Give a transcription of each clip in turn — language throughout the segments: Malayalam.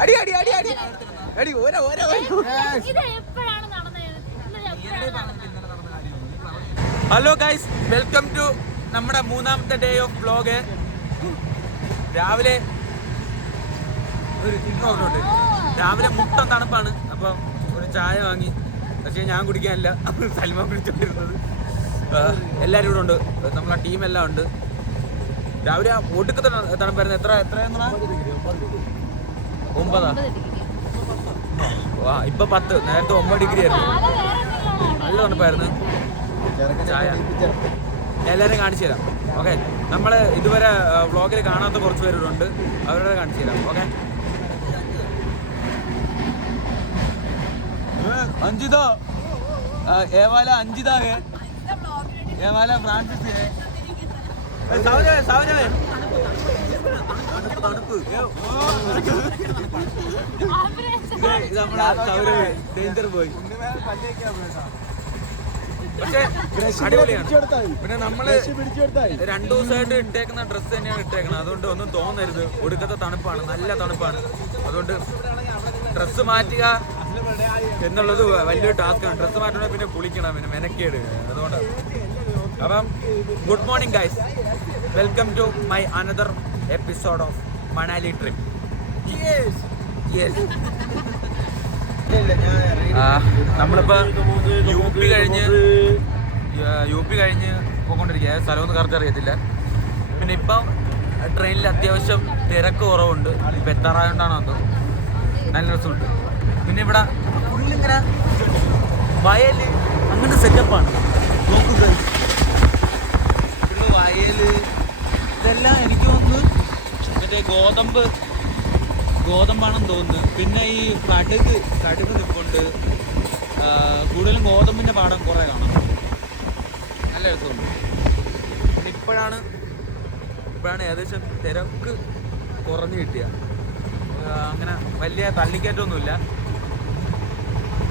അടി അടി അടി അടി അടി ഓരോ ഓരോ. ഹലോ ഗൈസ്, വെൽക്കം ടു നമ്മുടെ മൂന്നാമത്തെ ഡേ ഓഫ് വ്ലോഗ്. രാവിലെ മുട്ടം തണുപ്പാണ്. അപ്പം ഒരു ചായ വാങ്ങി, പക്ഷേ ഞാൻ കുടിക്കാനില്ല, സൽമാൻ കുടിച്ചോണ്ടിരുന്നത്. എല്ലാവരും ഇവിടെ ഉണ്ട്, നമ്മളെ ടീമെല്ലാം ഉണ്ട്. രാവിലെ ഒടുക്കത്തെ തണുപ്പായിരുന്നു. എത്രയെന്നാ? 9. ഇപ്പൊ 10. നേരത്തെ 9 ഡിഗ്രി ആയിരുന്നു. നല്ല തണുപ്പായിരുന്നു. ചായ എല്ലാവരും കാണിച്ചു തരാം. ഓക്കെ, നമ്മൾ ഇതുവരെ വ്ളോഗിൽ കാണാത്ത കുറച്ച് പേരുണ്ട്, അവരുടെ കാണിച്ചു തരാം. ഓക്കെ, अंजिता ये वाला अंजिता है, ये वाला फ्रांसिस है. सावजा डेंजर बॉय. പക്ഷേ അടിപൊളിയാണ്. പിന്നെ നമ്മള് 2 ദിവസമായിട്ട് ഇട്ടേക്കുന്ന ഡ്രസ്സ് തന്നെയാണ് ഇട്ടേക്കുന്നത്. അതുകൊണ്ട് ഒന്നും തോന്നരുത്, ഒടുക്കത്തെ തണുപ്പാണ്, നല്ല തണുപ്പാണ്. അതുകൊണ്ട് ഡ്രസ്സ് മാറ്റുക എന്നുള്ളത് വലിയൊരു ടാസ്ക്കാണ്. ഡ്രസ്സ് മാറ്റണം, പിന്നെ കുളിക്കണം, പിന്നെ മെനക്കേട്. അതുകൊണ്ടാണ്. അപ്പം good morning guys, welcome to my another episode of Manali trip. നമ്മളിപ്പോ യു പി കഴിഞ്ഞ് പോയിക്കൊണ്ടിരിക്കുക. സ്ഥലമൊന്നും കറക്റ്റ് അറിയത്തില്ല. പിന്നെ ഇപ്പം ട്രെയിനിൽ അത്യാവശ്യം തിരക്ക് കുറവുണ്ട്. ഇപ്പം എത്താറായോണ്ടാണോ എന്തോ, നല്ല രസമുണ്ട്. പിന്നെ ഇവിടെ ഫുള്ളിങ്ങനെ വയല്, അങ്ങനെ സെറ്റപ്പാണ്. നോക്കുക, ഫുള്ള് വയല്. ഇതെല്ലാം എനിക്ക് തോന്നുന്നു മറ്റേ ഗോതമ്പാണെന്ന് തോന്നുന്നു. പിന്നെ ഈ കടുക് നിൽപ്പുണ്ട്. കൂടുതലും ഗോതമ്പിൻ്റെ പാടം കുറേ കാണാം. നല്ല രസമുണ്ട്. പിന്നെ ഇപ്പോഴാണ് ഏകദേശം തിരക്ക് കുറഞ്ഞു കിട്ടിയ. അങ്ങനെ വലിയ തള്ളിക്കയറ്റമൊന്നുമില്ല.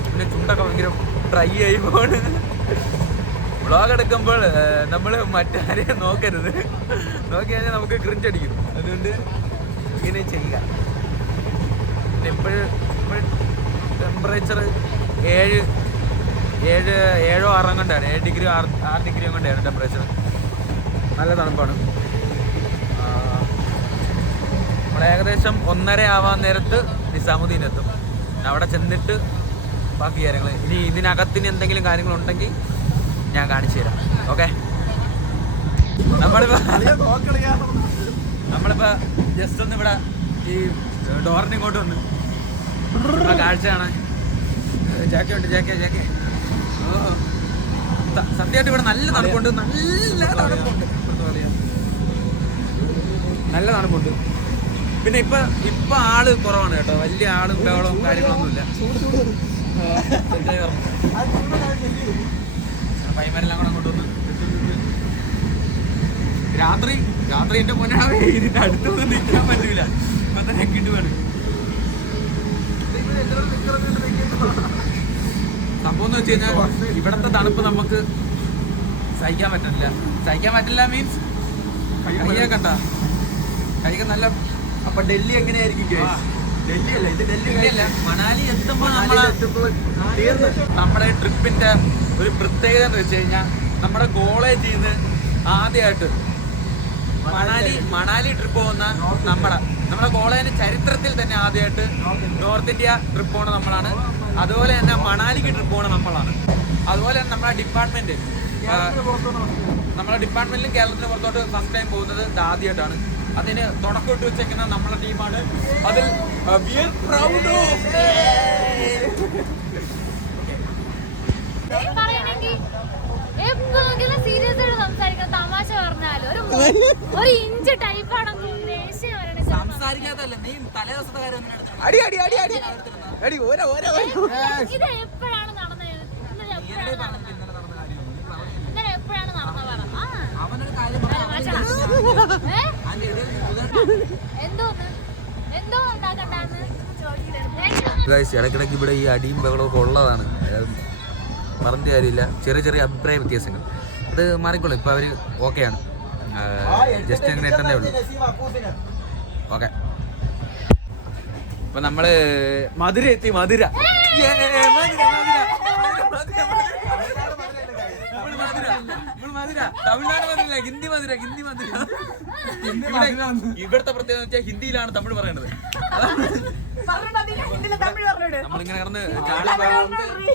പിന്നെ ചുണ്ടൊക്കെ ഭയങ്കര ഡ്രൈ ആയി പോണ്. വ്ളോഗ് എടുക്കുമ്പോൾ നമ്മൾ മറ്റാരെയും നോക്കരുത്. നോക്കി കഴിഞ്ഞാൽ നമുക്ക് ക്രിഞ്ചടിക്കും. അതുകൊണ്ട് ഇങ്ങനെ ചെയ്യുക. പിന്നെ ഇപ്പോഴും ടെമ്പറേച്ചർ 7 6 കൊണ്ടാണ്, 7 ഡിഗ്രി 6 ഡിഗ്രി കൊണ്ടാണ് ടെമ്പറേച്ചർ. നല്ല തണുപ്പാണ്. നമ്മൾ ഏകദേശം 1:30 ആവാൻ നേരത്ത് നിസാമുദ്ദീൻ എത്തും. അവിടെ ചെന്നിട്ട് ബാക്കി കാര്യങ്ങൾ, ഇനി ഇതിനകത്തിന് എന്തെങ്കിലും കാര്യങ്ങളുണ്ടെങ്കിൽ ഞാൻ കാണിച്ചു തരാം. ഓക്കെ, നമ്മളിപ്പോൾ ജസ്റ്റ് ഒന്ന് ഇവിടെ ഈ ഡോറിന് ഇങ്ങോട്ട് വന്ന് കാഴ്ച കാണാൻ. ജാക്കയുണ്ട്, ജാക്കെ സത്യമായിട്ട് ഇവിടെ നല്ല തണുപ്പുണ്ട്. നല്ല തണുപ്പുണ്ട്. പിന്നെ ഇപ്പൊ ആള് കുറവാണ് കേട്ടോ. വലിയ ആളും ബഹളവും കാര്യങ്ങളൊന്നുമില്ല. പൈമാരെല്ലാം കൂടെ കൊണ്ടുവന്ന് രാത്രി എന്റെ മുന്നാവേ ഇതിന്റെ അടുത്തൊന്നും നിൽക്കാൻ പറ്റൂല. ഇപ്പൊ തന്നെ കിട്ടുവാണ് സംഭവം. എന്ന് വെച്ച് കഴിഞ്ഞാൽ ഇവിടത്തെ തണുപ്പ് നമുക്ക് സഹിക്കാൻ പറ്റില്ല. മീൻസ് കയ്യെ കണ്ട കൈക്ക് നല്ല. അപ്പൊ ഡൽഹി എങ്ങനെയായിരിക്കും? ഡൽഹിയല്ല, മണാലി എത്തുമ്പോൾ നമ്മുടെ ട്രിപ്പിന്റെ ഒരു പ്രത്യേകത എന്ന് വെച്ച് കഴിഞ്ഞാൽ, നമ്മുടെ കോളേജിൽ നിന്ന് ആദ്യമായിട്ട് മണാലി ട്രിപ്പ് പോകുന്ന നമ്മുടെ കോളേജിന്റെ ചരിത്രത്തിൽ തന്നെ ആദ്യമായിട്ട് നോർത്ത് ഇന്ത്യ ട്രിപ്പ് പോകുന്ന നമ്മളാണ്. അതുപോലെ തന്നെ മണാലിക്ക് ട്രിപ്പ് പോകുന്ന നമ്മളാണ്. അതുപോലെ തന്നെ നമ്മുടെ ഡിപ്പാർട്ട്മെന്റിലും കേരളത്തിന് പുറത്തോട്ട് ഫസ്റ്റ് ടൈം പോകുന്നത് ആദ്യമായിട്ടാണ്. അതിന് തുടക്കമിട്ട് വെച്ചേക്കുന്ന നമ്മുടെ ടീമാണ്. അതിൽ തമാശ പറഞ്ഞാലും ഒരു ഇഞ്ച് ടൈപ്പാണ്. സംസാരിക്കാത്തല്ല, നീ തലേ ദിവസത്തെ കാര്യം അടി അടി അടി അടി അടി ഓരോ ഓരോ. ഇത് എപ്പോഴാണ് നടന്നത്? ഇന്നലെ എപ്പോഴാണ് നടന്നത്? അവനൊരു കാര്യം ഇടയ്ക്കിടയ്ക്ക് ഇവിടെ ഈ അടിയും ബഹളമൊക്കെ ഉള്ളതാണ്. പറഞ്ഞ കാര്യമില്ല, ചെറിയ ചെറിയ അഭിപ്രായ വ്യത്യാസങ്ങൾ. അത് മാറിക്കോളും. ഇപ്പം അവർ ഓക്കെയാണ്. ജസ്റ്റ് അങ്ങനെ എത്തണ്ടേ ഉള്ളൂ. ഓക്കെ, അപ്പൊ നമ്മള് മധുര എത്തി. മധുര തമിഴ്നാട് മധുര, ഹിന്ദി മധുര. ഇവിടുത്തെ പ്രത്യേകത വെച്ചാൽ ഹിന്ദിയിലാണ് തമിഴ് പറയണത്. നമ്മളിങ്ങനെ കിടന്ന്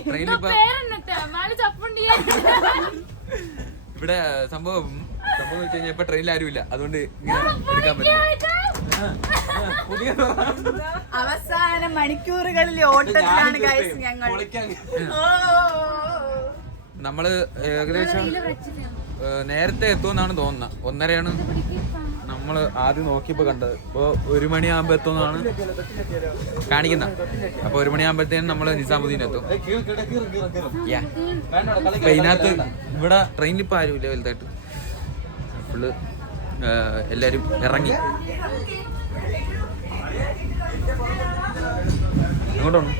ട്രെയിനിൽ ഇപ്പൊ ഇവിടെ സംഭവം വെച്ച് കഴിഞ്ഞാൽ ഇപ്പൊ ട്രെയിനിൽ ആരുമില്ല, അതുകൊണ്ട് ഇങ്ങനെ എടുക്കാൻ പറ്റും. അവസാന മണിക്കൂറുകളിലെ ഓട്ടത്തിലാണ് ഗൈസ് ഞങ്ങൾ. നമ്മള് ഏകദേശം നേരത്തെ എത്തുമെന്നാണ് തോന്നുന്നത്. 1:30 നമ്മള് ആദ്യം നോക്കിയപ്പോ കണ്ടത്. ഇപ്പൊ 1 മണിയാകുമ്പോ എത്തുമെന്നാണ് കാണിക്കുന്നത്. അപ്പൊ 1 മണിയാകുമ്പോഴത്തേനും നമ്മള് നിസാമുദ്ദീൻ എത്തും. അപ്പൊ ഇതിനകത്ത് ഇവിടെ ട്രെയിനിൽ ഇപ്പൊ ആരുമില്ല വലുതായിട്ട്. ഫുള്ള് എല്ലാരും ഇറങ്ങി. എങ്ങോട്ടാണ്?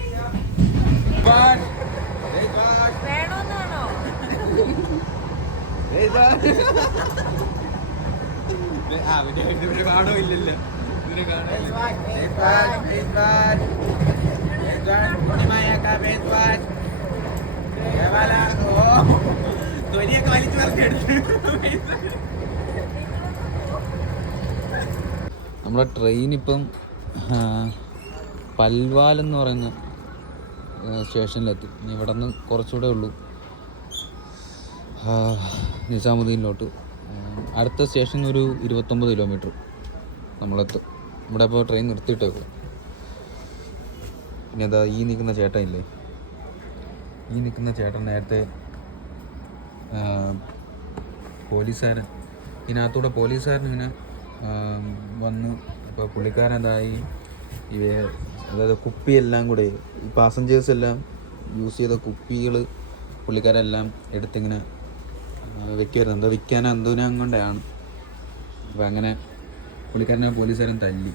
കാണോ ഇല്ലല്ലോ ഇതിനെ ധ്വനിയൊക്കെ വലിച്ചു പറഞ്ഞെടുത്ത്. നമ്മുടെ ട്രെയിൻ ഇപ്പം പൽവാൽ എന്ന് പറയുന്ന സ്റ്റേഷനിലെത്തി. ഇനി ഇവിടെ നിന്ന് കുറച്ചുകൂടെ ഉള്ളൂ നിസാമുദ്ദീനിലോട്ട്. അടുത്ത സ്റ്റേഷൻ ഒരു 29 കിലോമീറ്റർ നമ്മളെത്തും. ഇവിടെ ഇപ്പോൾ ട്രെയിൻ നിർത്തിയിട്ടേക്കും. പിന്നെ അതാ ഈ നിൽക്കുന്ന ചേട്ടനില്ലേ, ഈ നിൽക്കുന്ന ചേട്ടൻ നേരത്തെ പോലീസുകാരൻ, ഇതിനകത്തൂടെ പോലീസുകാരൻ ഇങ്ങനെ വന്ന്. ഇപ്പോൾ പുള്ളിക്കാരൻ എന്തായി അതായത് കുപ്പിയെല്ലാം കൂടെ ഈ പാസഞ്ചേഴ്സ് എല്ലാം യൂസ് ചെയ്ത കുപ്പികൾ പുള്ളിക്കാരെല്ലാം എടുത്തിങ്ങനെ വെക്കുമായിരുന്നു. എന്തോ വിൽക്കാനോ എന്തോനും കൊണ്ടാണ്. അപ്പോൾ അങ്ങനെ പുള്ളിക്കാരനെ പോലീസുകാരൻ തല്ലി.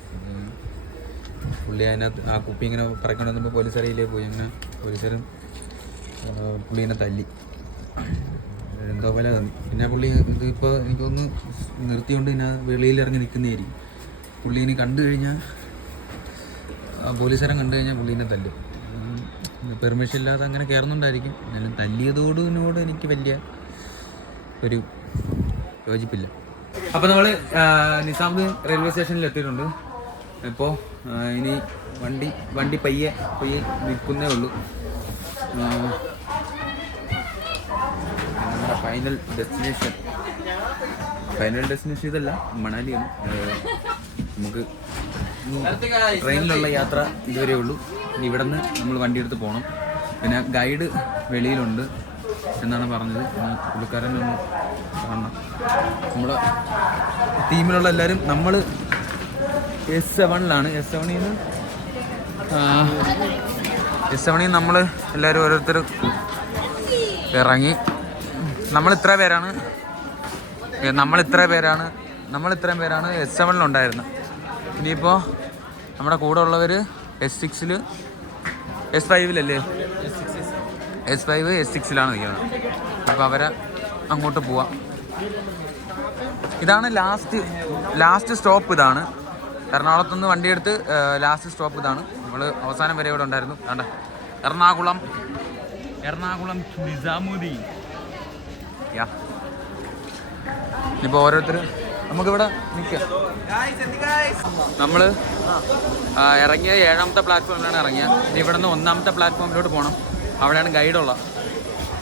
പുള്ളി അതിനകത്ത് ആ കുപ്പി ഇങ്ങനെ പറക്കൊണ്ട് വന്നപ്പോൾ പോലീസുകാരിയിലേക്ക് പോയി. അങ്ങനെ പോലീസുകാരൻ പുള്ളീനെ തല്ലി, എന്തോ പോലെ തന്നി. പിന്നെ പുള്ളി ഇതിപ്പോൾ എനിക്കൊന്ന് നിർത്തിക്കൊണ്ട് പിന്നെ വെളിയിലിറങ്ങി നിൽക്കുന്നതായിരിക്കും. പുള്ളീനെ കണ്ടു കഴിഞ്ഞാൽ, പോലീസുകാരൻ കണ്ടു കഴിഞ്ഞാൽ പുള്ളീനെ തല്ലും. പെർമിഷൻ ഇല്ലാതെ അങ്ങനെ കയറുന്നുണ്ടായിരിക്കും. എന്നാലും തല്ലിയതോടിനോട് എനിക്ക് വലിയ ഒരു യോജിപ്പില്ല. അപ്പോൾ നമ്മൾ നിസാമുദ്ദീൻ റെയിൽവേ സ്റ്റേഷനിൽ എത്തിയിട്ടുണ്ട്. ഇപ്പോൾ ഇനി വണ്ടി പയ്യെ നിൽക്കുന്നേ ഉള്ളൂ. നമ്മുടെ ഫൈനൽ ഡെസ്റ്റിനേഷൻ ഇതല്ല, മണാലിയാണ്. നമുക്ക് ട്രെയിനിലുള്ള യാത്ര ഇതുവരെ ഉള്ളൂ. ഇനി ഇവിടെ നിന്ന് നമ്മൾ വണ്ടിയെടുത്ത് പോകണം. പിന്നെ ഗൈഡ് വെളിയിലുണ്ട് എന്നാണ് പറഞ്ഞത്. പുള്ളിക്കാരനൊന്ന് കാണണം. നമ്മുടെ ടീമിലുള്ള എല്ലാവരും നമ്മൾ S7-ലാണ്. S7-ൽ നമ്മൾ എല്ലാവരും ഓരോരുത്തർ ഇറങ്ങി. നമ്മൾ ഇത്രയും പേരാണ് S7-ലുണ്ടായിരുന്നത്. ഇനിയിപ്പോൾ നമ്മുടെ കൂടെ ഉള്ളവർ S6-ൽ S5-ലല്ലേ, S5 S6-ലാണ് നിൽക്കുന്നത്. അപ്പോൾ അവരെ അങ്ങോട്ട് പോവാം. ഇതാണ് ലാസ്റ്റ് സ്റ്റോപ്പ്. ഇതാണ് എറണാകുളത്തുനിന്ന് വണ്ടിയെടുത്ത് ലാസ്റ്റ് സ്റ്റോപ്പ് ഇതാണ്. നമ്മൾ അവസാനം വരെ ഇവിടെ ഉണ്ടായിരുന്നു. വേണ്ട, എറണാകുളം നിസാമുദ്ദീൻ. ഇനിയിപ്പോൾ ഓരോരുത്തർ നമുക്കിവിടെ നിൽക്കാം. നമ്മൾ ഇറങ്ങിയ 7ാമത്തെ പ്ലാറ്റ്ഫോമിലാണ് ഇറങ്ങിയത്. ഇനി ഇവിടെ നിന്ന് 1ാമത്തെ പ്ലാറ്റ്ഫോമിലോട്ട് പോകണം. അവിടെയാണ് ഗൈഡുള്ളത്.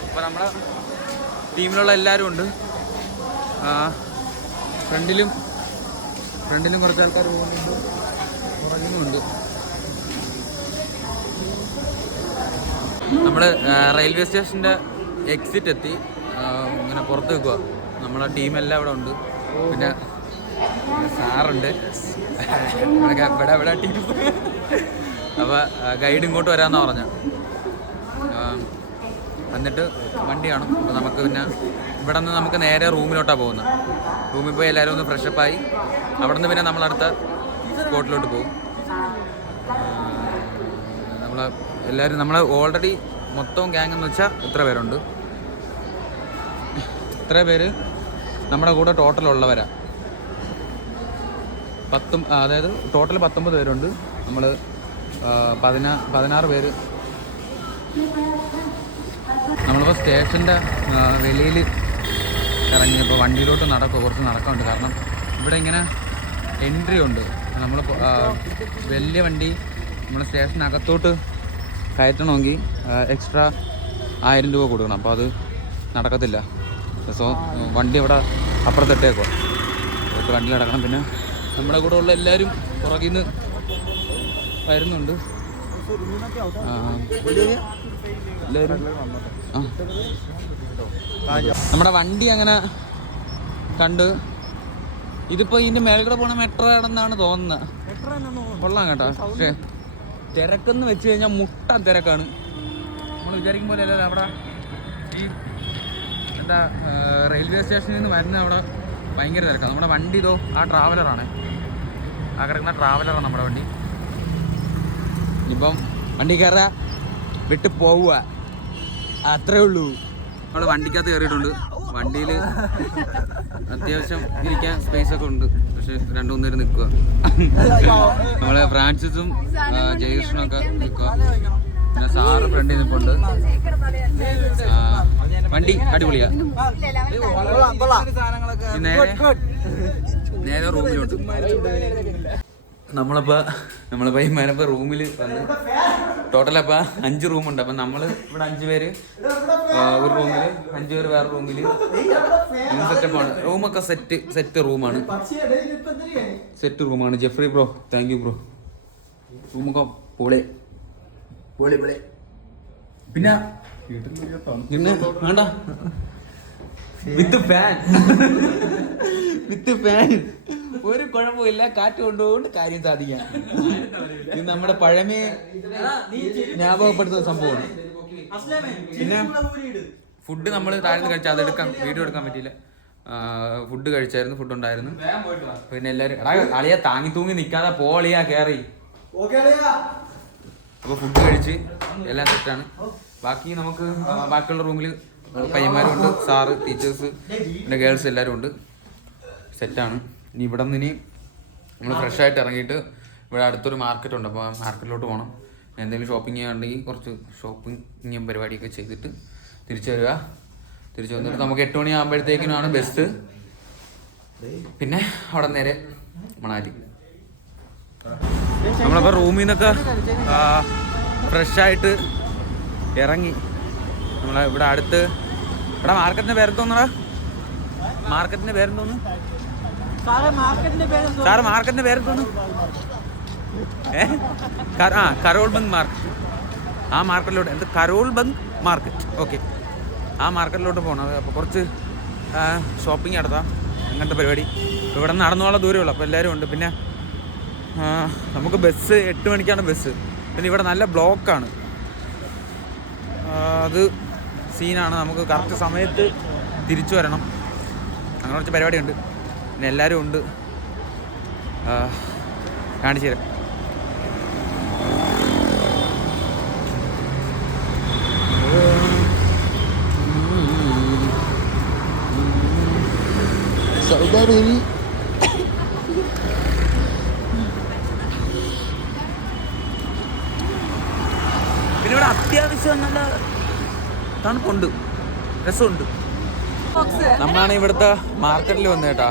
അപ്പോൾ നമ്മുടെ ടീമിലുള്ള എല്ലാവരും ഉണ്ട്. ഫ്രണ്ടിലും കുറച്ച് ആൾക്കാർ പോകുന്നുണ്ട്, പുറകിലുമുണ്ട്. നമ്മൾ റെയിൽവേ സ്റ്റേഷൻ്റെ എക്സിറ്റ് എത്തി. ഇങ്ങനെ പുറത്ത് നിൽക്കുക. നമ്മളെ ടീമെല്ലാം ഇവിടെ ഉണ്ട്. പിന്നെ സാറുണ്ട് ഇവിടെ ടീം. അപ്പോൾ ഗൈഡ് ഇങ്ങോട്ട് വരാമെന്നാണ് പറഞ്ഞത്. എന്നിട്ട് വണ്ടി കാണും. അപ്പോൾ നമുക്ക് പിന്നെ ഇവിടെ നിന്ന് നമുക്ക് നേരെ റൂമിലോട്ടാണ് പോകുന്നത്. റൂമിൽ പോയി എല്ലാവരും ഒന്ന് ഫ്രഷപ്പായി അവിടെ നിന്ന് പിന്നെ നമ്മളടുത്ത സ്പോട്ടിലോട്ട് പോകും. നമ്മൾ ഓൾറെഡി മൊത്തം ഗ്യാങ് എന്ന് വെച്ചാൽ ഇത്ര പേരുണ്ട്. ഇത്ര പേര് നമ്മുടെ കൂടെ ടോട്ടലുള്ളവരാണ്. അതായത് ടോട്ടൽ 19 പേരുണ്ട്. നമ്മൾ 16 പേര്. നമ്മളിപ്പോൾ സ്റ്റേഷൻ്റെ വെളിയിൽ ഇറങ്ങി. ഇപ്പോൾ വണ്ടിയിലോട്ട് കുറച്ച് നടക്കാനുണ്ട്. കാരണം ഇവിടെ ഇങ്ങനെ എൻട്രി ഉണ്ട്. നമ്മൾ വലിയ വണ്ടി നമ്മൾ സ്റ്റേഷനകത്തോട്ട് കയറ്റണമെങ്കിൽ എക്സ്ട്രാ 1000 രൂപ കൊടുക്കണം. അപ്പോൾ അത് നടക്കത്തില്ല. സോ വണ്ടി ഇവിടെ അപ്പുറത്തിട്ടേക്കോ വണ്ടിയിൽ അടക്കണം. പിന്നെ നമ്മുടെ കൂടെ ഉള്ള എല്ലാവരും പുറകിൽ നിന്ന് വരുന്നുണ്ട്. എല്ലാവരും നമ്മുടെ വണ്ടി അങ്ങനെ കണ്ട്. ഇതിപ്പോൾ ഇതിൻ്റെ മേൽക്കൂടെ പോണ മെട്രോ ആണെന്നാണ് തോന്നുന്നത്. കൊള്ളാം കേട്ടോ. പക്ഷേ തിരക്കെന്ന് വെച്ച് കഴിഞ്ഞാൽ മുട്ട തിരക്കാണ്. നമ്മൾ വിചാരിക്കും പോലെ അല്ല. അവിടെ ഈ എന്താ റെയിൽവേ സ്റ്റേഷനിൽ നിന്ന് വരുന്ന അവിടെ ഭയങ്കര തിരക്കാണ്. നമ്മുടെ വണ്ടി ഇതോ ആ ട്രാവലറാണ്. ആ കിടക്കുന്ന ട്രാവലറാണ് നമ്മുടെ വണ്ടി. ഇപ്പം വണ്ടി കയറുക, വിട്ട് പോവുക, അത്രേ ഉള്ളൂ. നമ്മൾ വണ്ടിക്കകത്ത് കയറിയിട്ടുണ്ട്. വണ്ടിയിൽ അത്യാവശ്യം ഇരിക്കാൻ സ്പേസ് ഒക്കെ ഉണ്ട്. പക്ഷെ 2-3 പേര് നിൽക്കുക. നമ്മളെ ഫ്രാൻസിസും ജയകൃഷ്ണനും ഒക്കെ നിൽക്കുക. പിന്നെ സാറ് ഫ്രണ്ടിൽ നിൽപ്പുണ്ട്. വണ്ടി അടിപൊളിയാ. നേരെ റൂമിലോട്ട് നമ്മളിപ്പോൾ ഈ മേലപ്പോൾ റൂമിൽ വന്ന് ടോട്ടലപ്പോൾ 5 റൂമുണ്ട്. അപ്പം നമ്മൾ ഇവിടെ 5 പേര് ഒരു റൂമിൽ, 5 പേര് വേറെ റൂമിൽ. സെറ്റപ്പാണ്. റൂമൊക്കെ സെറ്റ് റൂമാണ്. സെറ്റ് റൂമാണ്. Jeffrey bro, thank you bro. റൂമൊക്കെ പൊളി. പിന്നെ വേണ്ട വിത്ത് ഫാൻ ഒരു കുഴപ്പമില്ല. കാറ്റ് കൊണ്ടുകൊണ്ട് കാര്യം സാധിക്കാം. ഇത് നമ്മുടെ പഴമയെ ജ്ഞാപകപ്പെടുത്തുന്ന സംഭവമാണ്. പിന്നെ ഫുഡ് നമ്മൾ താഴ്ന്ന് കഴിച്ചാൽ വീഡിയോ എടുക്കാൻ പറ്റിയില്ല. ഫുഡ് കഴിച്ചായിരുന്നു. ഫുഡ് ഉണ്ടായിരുന്നു. പിന്നെ എല്ലാവരും അളിയാ താങ്ങി തൂങ്ങി നിൽക്കാതെ പോളിയാ കയറി. അപ്പോൾ ഫുഡ് കഴിച്ച് എല്ലാം സെറ്റാണ്. ബാക്കി നമുക്ക് ബാക്കിയുള്ള റൂമിൽ പയ്യന്മാരുണ്ട്, സാറ്, ടീച്ചേഴ്സ്, പിന്നെ ഗേൾസ് എല്ലാവരും ഉണ്ട്. സെറ്റാണ്. ഇനി ഇവിടെ നിന്ന് നമ്മൾ ഫ്രഷായിട്ട് ഇറങ്ങിയിട്ട് ഇവിടെ അടുത്തൊരു മാർക്കറ്റ് ഉണ്ട്. അപ്പോൾ മാർക്കറ്റിലോട്ട് പോകണം. എന്തെങ്കിലും ഷോപ്പിംഗ് ചെയ്യാനുണ്ടെങ്കിൽ കുറച്ച് ഷോപ്പിംഗ് പരിപാടിയൊക്കെ ചെയ്തിട്ട് തിരിച്ചു വരിക. തിരിച്ചു വന്നിട്ട് നമുക്ക് 8 മണിയാകുമ്പോഴത്തേക്കിനാണ് ബസ്. പിന്നെ അവിടെ നേരെ മണാലി. നമ്മളപ്പോൾ റൂമിൽ നിന്നൊക്കെ ഫ്രഷായിട്ട് ഇറങ്ങി. നമ്മളെ ഇവിടെ അടുത്ത് ഇവിടെ മാർക്കറ്റിൻ്റെ പേരെന്തോന്നടാ? മാർക്കറ്റിൻ്റെ പേരെന്തോന്നു? സാറ് മാർക്കറ്റിൻ്റെ പേരെന്തോന്നു? കരോൾ ബങ്ക് മാർക്കറ്റ്. ആ മാർക്കറ്റിലോട്ട് കരോൾ ബങ്ക് മാർക്കറ്റ്. ഓക്കെ, ആ മാർക്കറ്റിലോട്ട് പോകണം. അപ്പോൾ കുറച്ച് ഷോപ്പിംഗ് നടത്താം. അങ്ങനത്തെ പരിപാടി. ഇവിടെ നിന്ന് നടന്നോളം ദൂരമേ ഉള്ളൂ. അപ്പോൾ എല്ലാവരും ഉണ്ട്. പിന്നെ നമുക്ക് ബസ് 8 മണിക്കാണ് ബസ്. പിന്നെ ഇവിടെ നല്ല ബ്ലോക്കാണ്. അത് സീനാണ്. നമുക്ക് കറക്റ്റ് സമയത്ത് തിരിച്ചു വരണം. അങ്ങനെ കുറച്ച് പരിപാടിയുണ്ട്. പിന്നെ എല്ലാവരും ഉണ്ട്. കാണിച്ചു തരാം. പിന്നെ ഇവിടെ അത്യാവശ്യം നല്ല തണുപ്പുണ്ട്, രസമുണ്ട്. നമ്മളാണ് ഇവിടുത്തെ മാർക്കറ്റിൽ വന്നത് കേട്ടാ.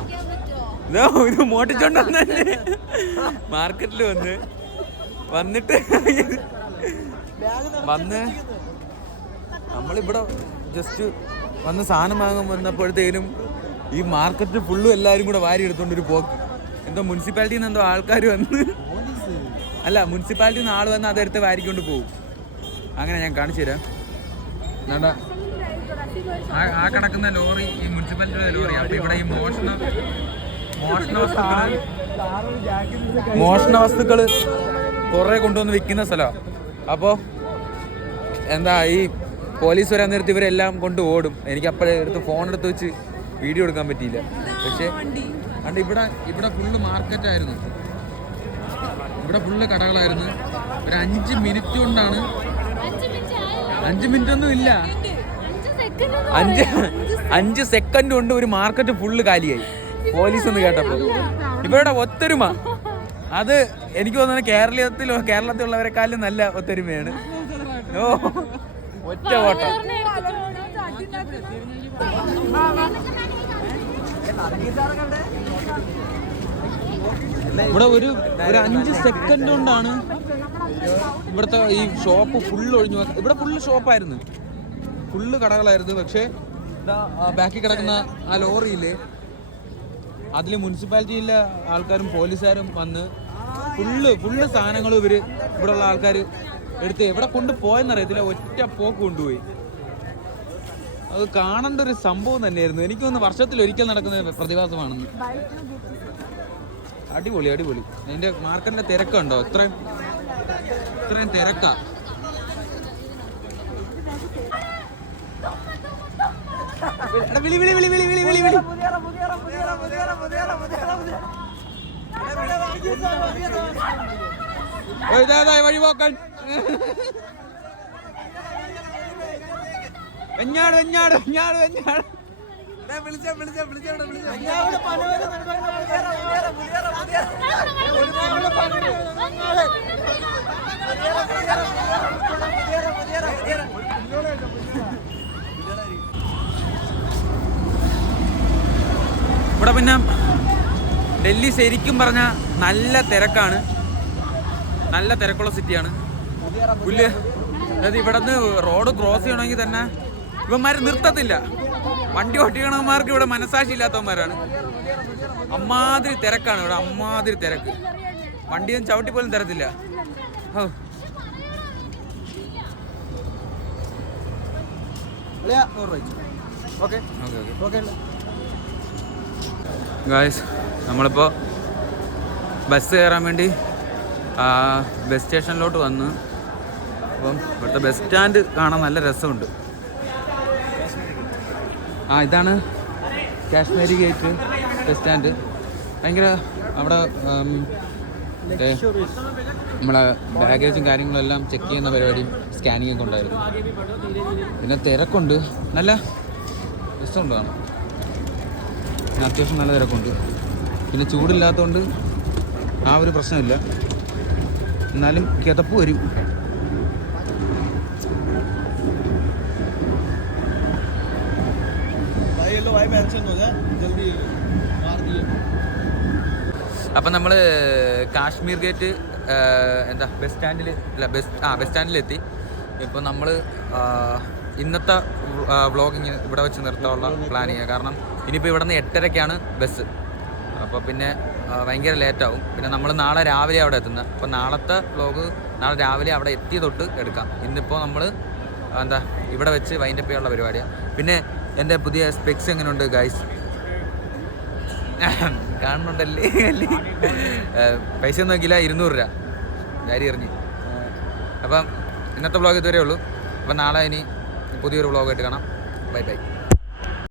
ഇത് മോട്ടിച്ചോണ്ട് വന്നല്ലേ മാർക്കറ്റിൽ വന്നിട്ട് നമ്മളിവിടെ ജസ്റ്റ് വന്ന് സാധനം വാങ്ങാൻ വന്നപ്പോഴത്തേനും ഈ മാർക്കറ്റ് ഫുള്ളും എല്ലാവരും കൂടെ വാരി എടുത്തോണ്ടൊരു പോക്ക്. എന്തോ മുനിസിപ്പാലിറ്റിയിൽ നിന്ന് എന്തോ ആൾക്കാർ വന്ന് മുനിസിപ്പാലിറ്റിയിൽ നിന്ന് ആൾ വന്ന് അതെടുത്ത് വാരിക്കൊണ്ട് പോകും. അങ്ങനെ ഞാൻ കാണിച്ചു തരാം. എന്നാ ആ കിടക്കുന്ന ലോറി ഈ മുനിസിപ്പാലിറ്റിയുടെ ലോറി. അപ്പൊ ഇവിടെ ഈ മോഷണ വസ്തുക്കള് കുറെ കൊണ്ടുവന്ന് വിൽക്കുന്ന സ്ഥലമാണ്. അപ്പോൾ എന്താ ഈ പോലീസ് വരാൻ നേരത്ത് ഇവരെല്ലാം കൊണ്ട് ഓടും. എനിക്ക് അപ്പോഴേ ഫോൺ എടുത്ത് വെച്ച് വീഡിയോ എടുക്കാൻ പറ്റിയില്ല. പക്ഷേ കണ്ട് ഇവിടെ ഫുള്ള് മാർക്കറ്റായിരുന്നു. ഇവിടെ ഫുള്ള് കടകളായിരുന്നു. ഒരു 5 മിനിറ്റ് കൊണ്ടാണ് 5 മിനിറ്റ് ഒന്നും ഇല്ല, 5 സെക്കൻഡ് കൊണ്ട് ഒരു മാർക്കറ്റ് ഫുള്ള് കാലിയായി. പോലീസ് ഒന്ന് കേട്ടപ്പോൾ ഇവരുടെ ഒത്തൊരുമ അത് എനിക്ക് തോന്നുന്നു കേരളത്തിലുള്ളവരെക്കാളും നല്ല ഒത്തൊരുമയാണ്. ഓ ഒറ്റ ഓട്ടം. ഇവിടെ ഒരു 5 സെക്കൻഡ് കൊണ്ടാണ് ഇവിടുത്തെ ഈ ഷോപ്പ് ഫുള്ള് ഒഴിഞ്ഞു. ഇവിടെ ഫുള്ള് ഷോപ്പായിരുന്നു, ഫുള്ള് കടകളായിരുന്നു. പക്ഷേ ബാക്കി കിടക്കുന്ന ആ ലോറിയില് അതിൽ മുനിസിപ്പാലിറ്റിയിലെ ആൾക്കാരും പോലീസുകാരും വന്ന് ഫുള്ള് സാധനങ്ങളും ഇവിടെ ഉള്ള ആൾക്കാർ എടുത്ത് എവിടെ കൊണ്ടുപോയെന്നറിയത്തില്ല, ഒറ്റ പോക്ക് കൊണ്ടുപോയി. അത് കാണേണ്ട ഒരു സംഭവം തന്നെയായിരുന്നു. എനിക്കൊന്ന് വർഷത്തിലൊരിക്കൽ നടക്കുന്ന പ്രതിഭാസമാണെന്ന്. അടിപൊളി. അതിന്റെ മാർക്കറ്റിന്റെ തിരക്കുണ്ടോ? ഇത്രയും തിരക്കാ. വിളി വഴിപോക്കൻ. വെഞ്ഞാട്. ഇവിടെ പിന്നെ ഡൽഹി ശരിക്കും പറഞ്ഞ നല്ല തിരക്കാണ്, നല്ല തിരക്കുള്ള സിറ്റിയാണ്. അതായത് ഇവിടെ നിന്ന് റോഡ് ക്രോസ് ചെയ്യണമെങ്കിൽ തന്നെ ഇവന്മാർ നിർത്തത്തില്ല. വണ്ടി ഓട്ടിക്കണവന്മാർക്ക് ഇവിടെ മനസാക്ഷി ഇല്ലാത്തവന്മാരാണ്. അമ്മാതിരി തിരക്കാണ് ഇവിടെ, അമ്മാതിരി തിരക്ക്. വണ്ടിയൊന്നും ചവിട്ടി പോലും തരത്തില്ല. ഗായ്സ്, നമ്മളിപ്പോൾ ബസ് കയറാൻ വേണ്ടി ബസ് സ്റ്റേഷനിലോട്ട് വന്ന്. അപ്പം ഇവിടുത്തെ ബസ് സ്റ്റാൻഡ് കാണാൻ നല്ല രസമുണ്ട്. ഇതാണ് കാശ്മീരി ഗേറ്റ് ബസ് സ്റ്റാൻഡ്. ഭയങ്കര അവിടെ നമ്മളെ ബാഗേജും കാര്യങ്ങളും എല്ലാം ചെക്ക് ചെയ്യുന്ന പരിപാടിയും സ്കാനിങ് ഒക്കെ ഉണ്ടായിരുന്നു. പിന്നെ തിരക്കുണ്ട്, നല്ല രസമുണ്ട് കാണാൻ. അത്യാവശ്യം നല്ല തിരക്കുണ്ട്. പിന്നെ ചൂടില്ലാത്തതുകൊണ്ട് ആ ഒരു പ്രശ്നമില്ല, എന്നാലും കിതപ്പ് വരും. അപ്പം നമ്മൾ കാശ്മീർ ഗേറ്റ് ബസ് സ്റ്റാൻഡിലെത്തി. ഇപ്പോൾ നമ്മൾ ഇന്നത്തെ വ്ളോഗിങ് ഇവിടെ വെച്ച് നിർത്താനുള്ള പ്ലാൻ ചെയ്യുക. കാരണം ഇനിയിപ്പോൾ ഇവിടെ നിന്ന് 8:30-ക്കാണ് ബസ്. അപ്പോൾ പിന്നെ ഭയങ്കര ലേറ്റാവും. പിന്നെ നമ്മൾ നാളെ രാവിലെ അവിടെ എത്തുന്നത്. അപ്പോൾ നാളത്തെ വ്ളോഗ് നാളെ രാവിലെ അവിടെ എത്തി തൊട്ട് എടുക്കാം. ഇന്നിപ്പോൾ നമ്മൾ ഇവിടെ വെച്ച് വൈൻഡപ്പ് ചെയ്യാനുള്ള പരിപാടിയാണ്. പിന്നെ എൻ്റെ പുതിയ സ്പെക്സ് എങ്ങനെയുണ്ട് ഗൈസ്? കാണുന്നുണ്ടല്ലേ? പൈസ ഒന്നും നോക്കിയില്ല, 200 രൂപ ഡാരി എറിഞ്ഞ്. അപ്പം ഇന്നത്തെ വ്ളോഗ് ഇതുവരെ ഉള്ളൂ. അപ്പം നാളെ ഇനി പുതിയൊരു വ്ളോഗായിട്ട് കാണാം. ബൈ.